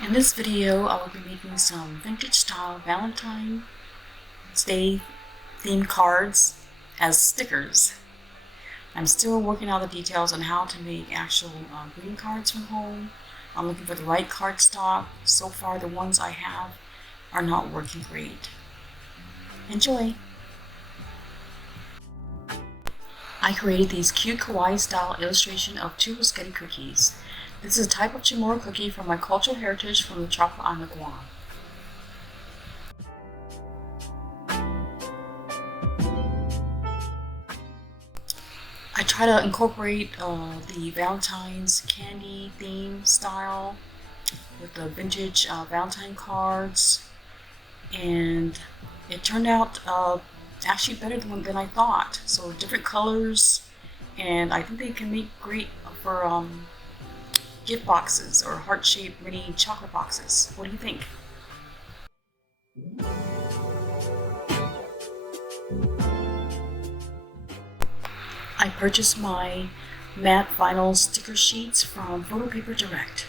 In this video, I will be making some vintage style Valentine's Day themed cards as stickers. I'm still working out the details on how to make actual greeting cards from home. I'm looking for the right cardstock. So far, the ones I have are not working great. Enjoy! I created these cute kawaii style illustration of 2 Rosketti cookies. This is a type of Chamoru cookie from my cultural heritage from the tropical island of Guam. I try to incorporate the Valentine's Candy theme style with the vintage Valentine cards, and it turned out actually better than I thought. So different colors, and I think they can make great for gift boxes or heart-shaped mini chocolate boxes. What do you think? I purchased my matte vinyl sticker sheets from Photo Paper Direct.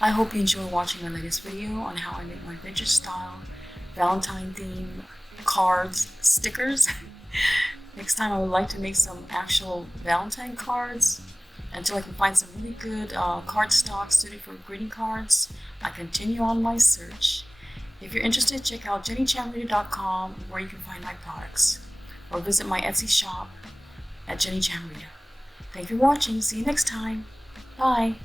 I hope you enjoy watching my latest video on how I make my vintage style Valentine theme cards stickers. Next time I would like to make some actual Valentine cards. Until I can find some really good cardstock suited for greeting cards, I continue on my search. If you're interested, check out jennychamorrita.com where you can find my products, or visit my Etsy shop at Jenny Chamorrita. Thank you for watching. See you next time. Bye.